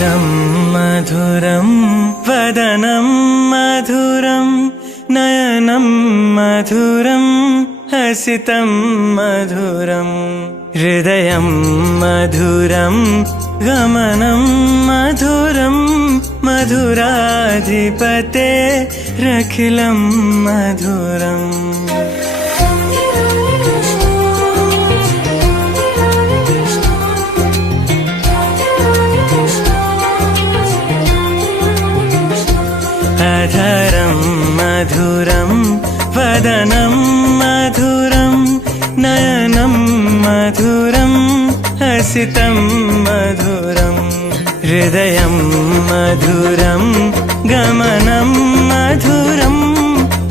स्वरं मधुरं वदनं मधुरं नयनं मधुरं हसितं मधुरं हृदयं मधुरं गमनं मधुरं मधुराधिपतेरखिलं मधुरम् अधरं मधुरं वदनं मधुरं नयनं मधुरं हसितं मधुरं हृदयं मधुरं गमनं मधुरं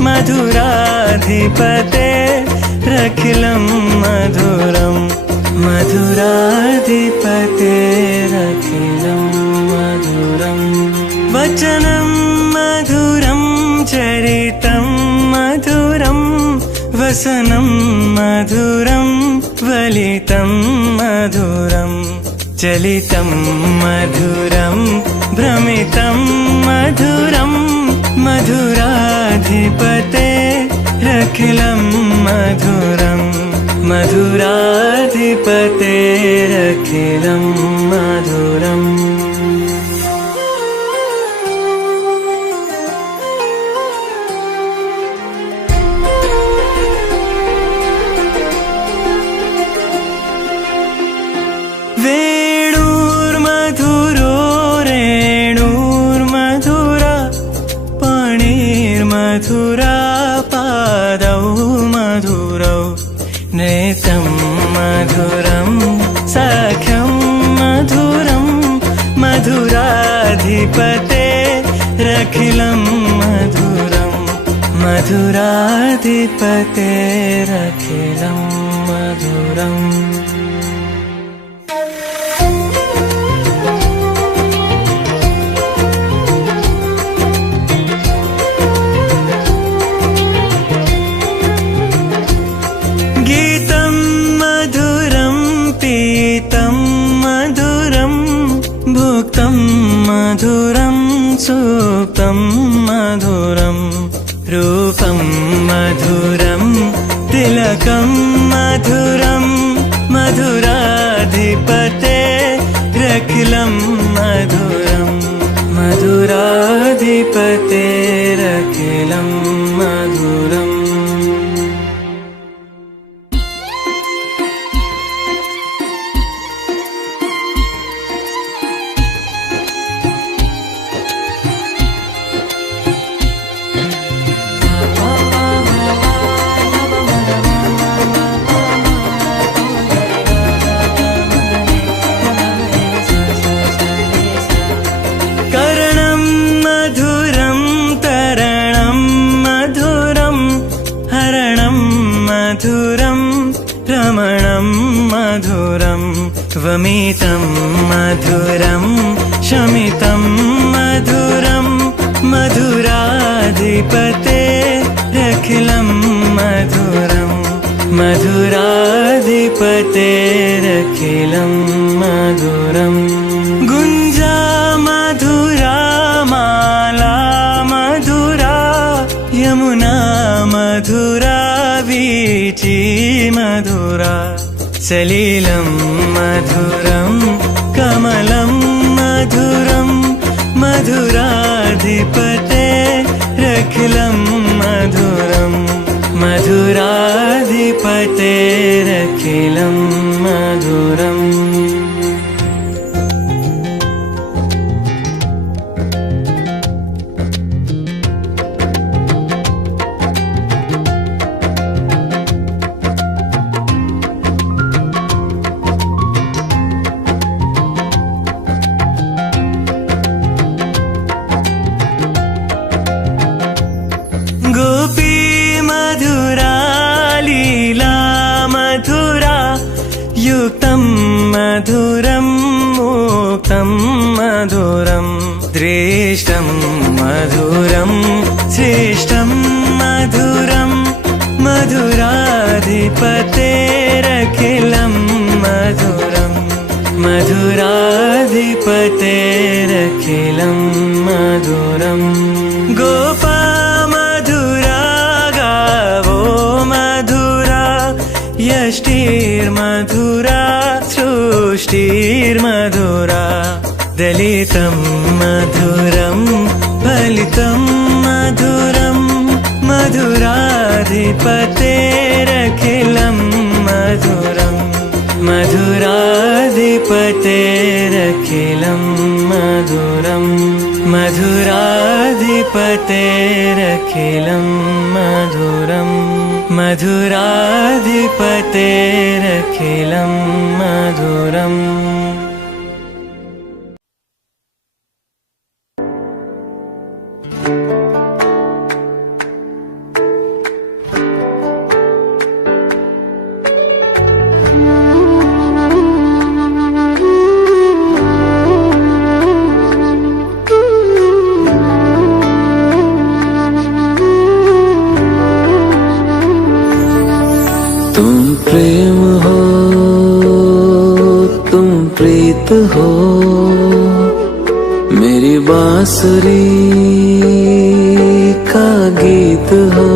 मधुराधिपतेरखिलं मधुरं मधुराधिपतेरखिलं मधुरं वचनं मधुरं चरितं मधुरं वसनं मधुरं वलितं मधुरं चलितं मधुरं भ्रमितं मधुरं मधुराधिपतेरखिलं मधुरं मधुराधिपतेरखिलं मधुरम् वेणुर्मधुरो रेणुर्मधुरा पाणिर्मधुरा पादौ मधुरौ नेतं मधुरं सख्यं मधुरं मधुराधिपतेरखिलं मधुरं मधुराधिपतेरखिलं मधुरम् गीतं मधुरं पीतं मधुरं भुक्तं मधुरं सुप्तं मधुरं रूपं मधुरं तिलकं मधुरं मधुराधिपतेरखिलं मधुरं मधुराधिपतेरखिलं मधुरम् करणं मधुरं तरणं मधुरं हरणं मधुरं रमणं मधुरं वमितं मधुरं शमितं मधुरं मधुराधिपतेरखिलं मधुरं मधुराधिपतेरखिलं मधुरम् गुञ्जा मधुरा माला मधुरा यमुना मधुरा वीची मधुरा सलिलं मधुरं कमलं मधुरं मधुराधिपतेरखिलं मधुरं मधुराधिपतेरखिलं मधुरम् गोपी मधुरा लीला मधुरा युक्तं मधुरं मुक्तं मधुरं दृष्टं मधुरं श्रेष्ठं मधुरं मधुराधिपतेरखिलं मधुरं मधुराधिपतेरखिलं मधुरम् गोपा मधुरा गावो मधुरा यष्टिर्मधुरा सृष्टिर्मधुरा दलितं मधुरं फलितं मधुरं मधुराधिपतेरखिलं मधुरम् मधुराधिपतेरखिलं मधुरम् मधुराधिपतेरखिलं मधुरम् मधुराधिपतेरखिलं मधुरम् प्रेम हो तुम प्रीत हो मेरी बांसुरी का गीत हो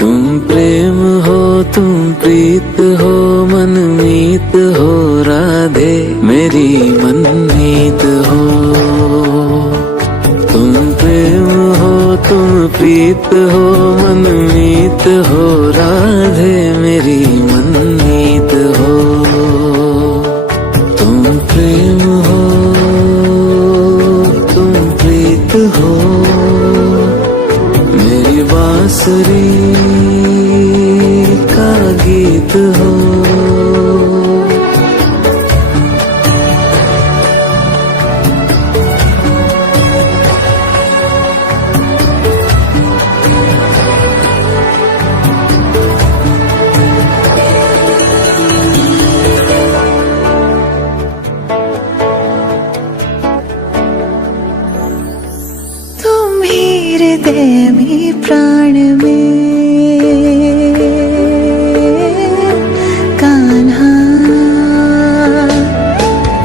तुम प्रेम हो तुम प्रीत हो मनमीत हो राधे मेरी मनमीत हो तुम प्रेम हो तुम प्रीत हो मनमीत हो राधे मेरी मनमीत हो तुम प्रेम हो तुम प्रीत हो मेरी बांसुरी का गीत हो हृदय में प्राण में कान्हा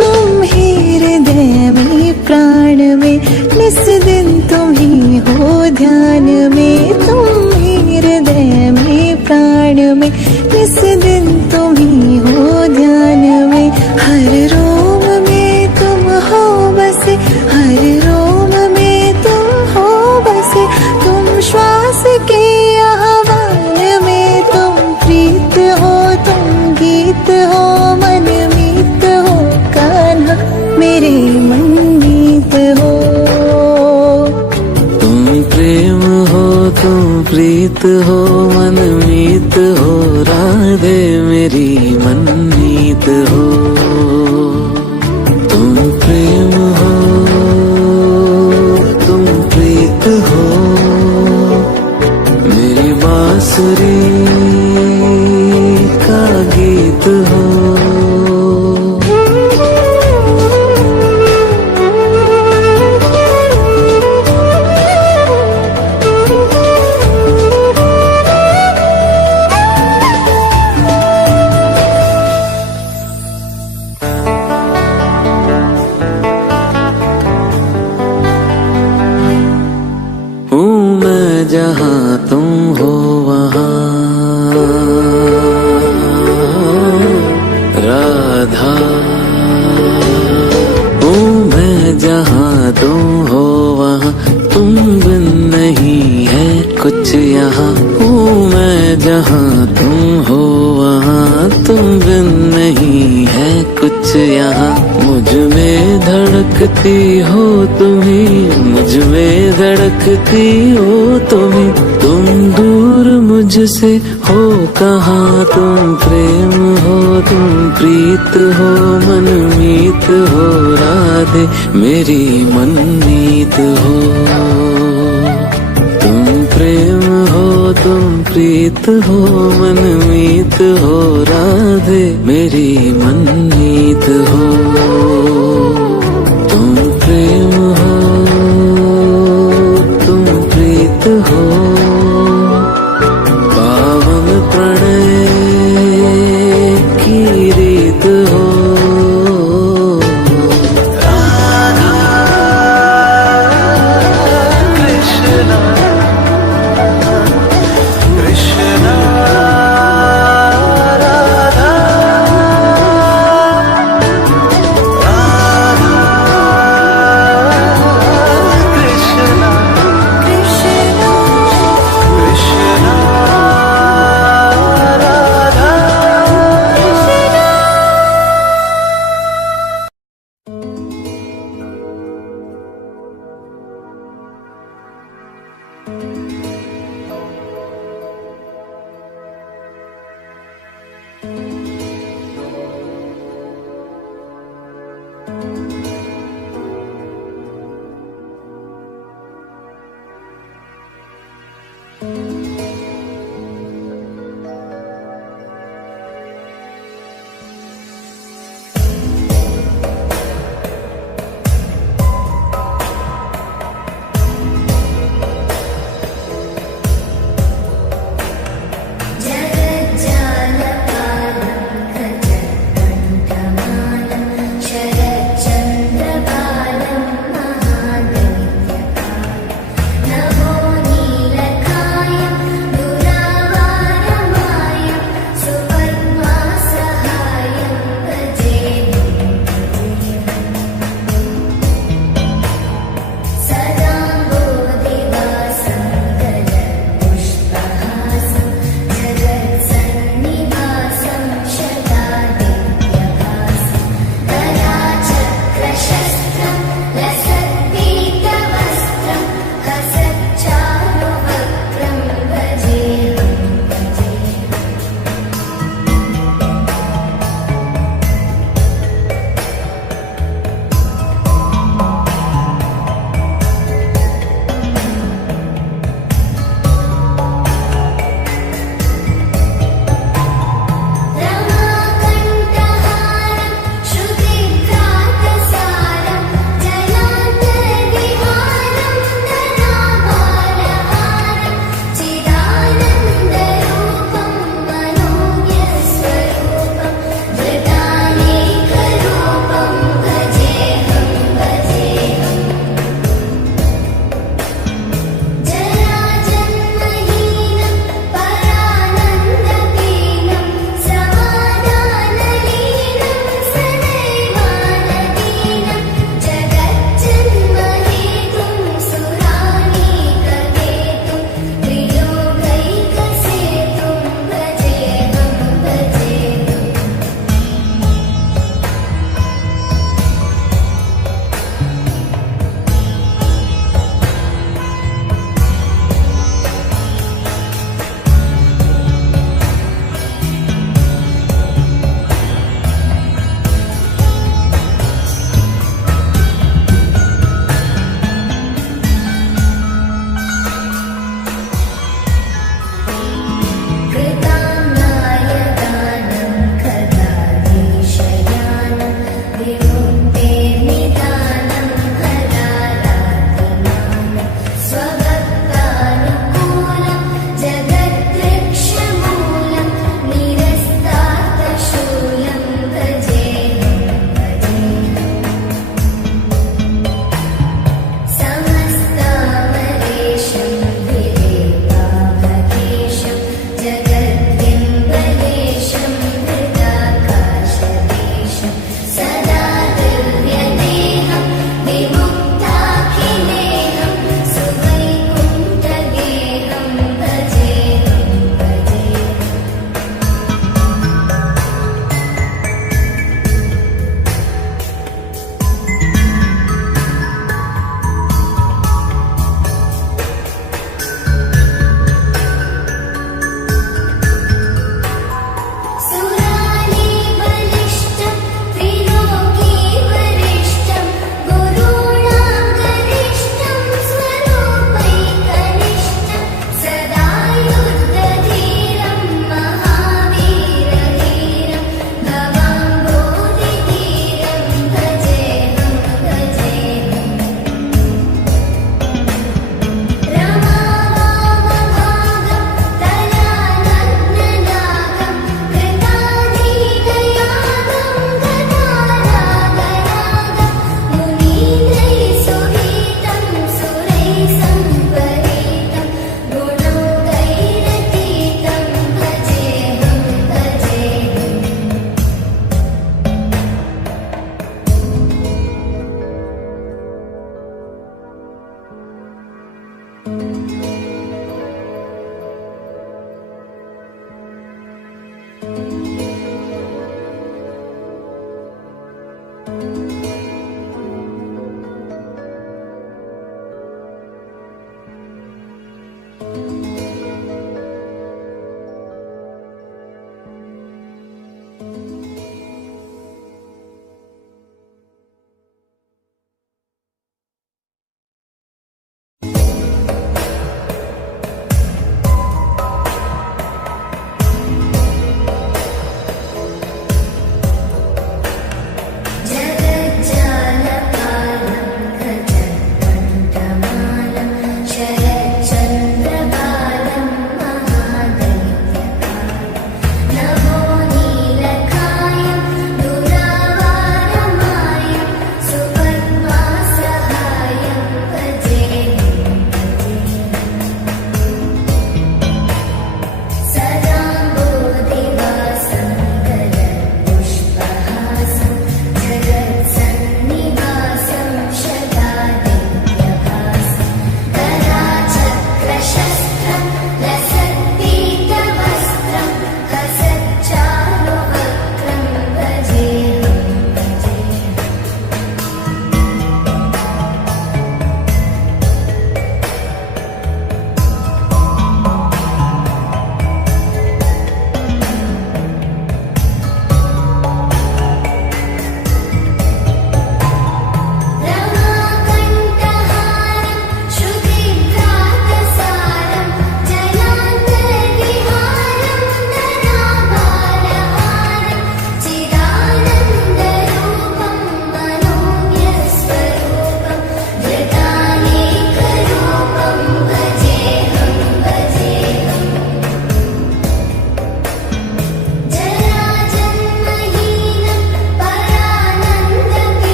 तुम ही हृदय में प्राण में निस दिन तुम ही हो ध्यान में तुम ही हृदय में प्राण में निस दिन तुम ही हो ध्यान में हर रोम में तुम हो बसे हर रोम में तुम हो बसे तुम श्वास के आह्वान में तुम प्रीत हो तुम गीत हो मनमीत हो कान्हा मेरे मनमीत हो तुम प्रेम हो तुम प्रीत हो मनमीत हो राधे मेरी मनमीत हो तुम प्रेम हो तुम प्रीत हो मेरी बांसुरी का गीत हो जहाँ तुम हो वहाँ राधा हूँ मैं जहाँ तुम हो वहाँ तुम बिन नहीं है कुछ यहाँ हूँ मैं जहाँ तुम हो वहाँ तुम बिन नहीं है कुछ यहाँ मुझ में धड़कती हो तुम्ही मुझ में धड़कती हो तुम्ही तुम दूर मुझसे हो कहाँ तुम प्रेम हो तुम प्रीत हो मनमीत हो राधे मेरी मनमीत हो तुम प्रेम हो तुम प्रीत हो मनमीत हो राधे मेरी मनमीत हो तुम प्रेम हो तुम प्रीत हो पावन प्रणय की रीत हो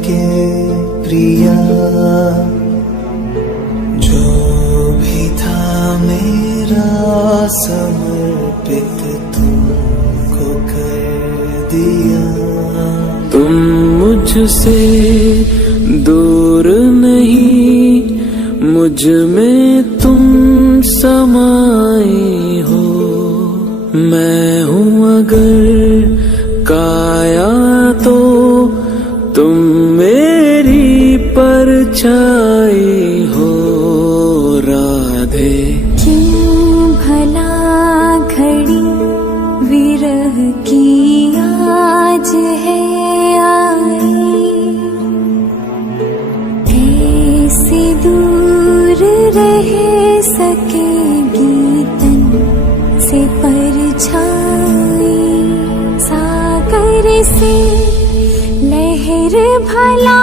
के प्रिया, जो भी था मेरा समर्पित तुमको कर दिया। तुम मुझसे दूर नहीं, मुझ में तुम समाए हो। मैं हूँ अगर काया तो तुम मेरी परछाई हो राधे। क्यों भला घड़ी विरह की आज है आई, ऐसे दूर रह सकेगी तन से परछाई। सागर से लहर भला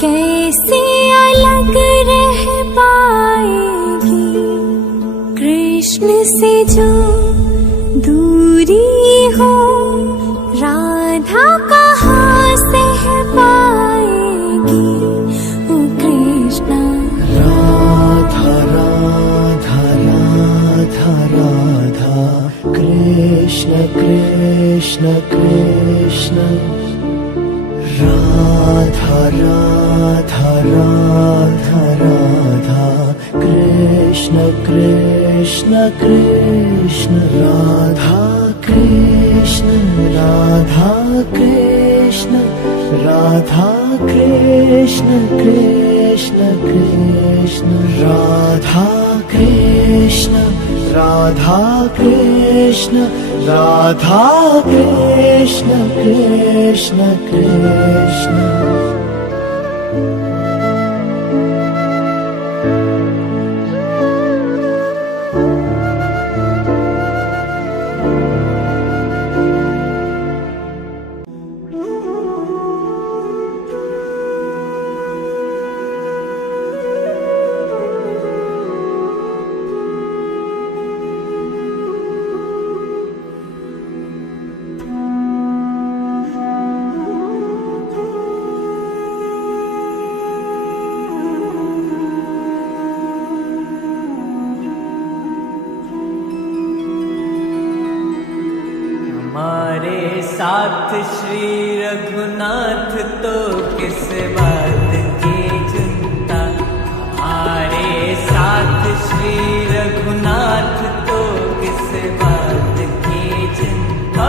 कैसे अलग रह पाएगी, कृष्ण से जो दूरी हो राधा कहाँ सह पाएगी। ओ कृष्णा राधा राधा राधा राधा, कृष्ण कृष्ण कृष्ण। राधा राधा राधा राधा, कृष्ण कृष्ण कृष्ण। राधा कृष्ण राधा कृष्ण, राधा कृष्ण कृष्ण कृष्ण। राधा कृष्ण राधा कृष्ण, राधा कृष्ण कृष्ण कृष्ण। हमारे साथ श्री रघुनाथ तो किस बात की चिंता। हमारे साथ श्री रघुनाथ तो किस बात की चिंता।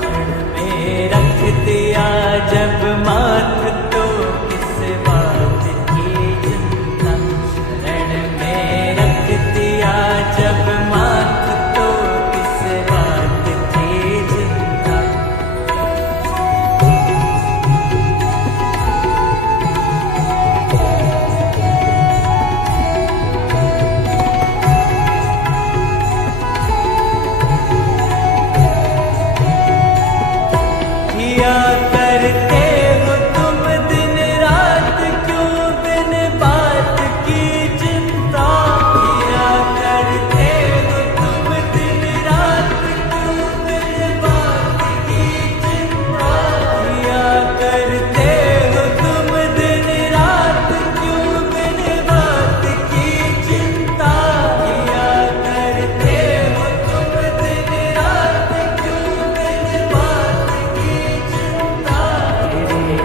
शरण में रख दिया जब माथ तो किस बात की चिंता। शरण में रख दिया जब माथ तो किस बात की चिंता। किया करते हो तुम दिन रात क्यों बिन बात की चिंता। किया करते हो तुम दिन रात क्यों बिन बात की चिंता। किया करते हो तुम दिन रात क्यों बिन बात की चिंता। किया करते हो तुम दिन रात क्यों बिन बात की चिंता। तेरे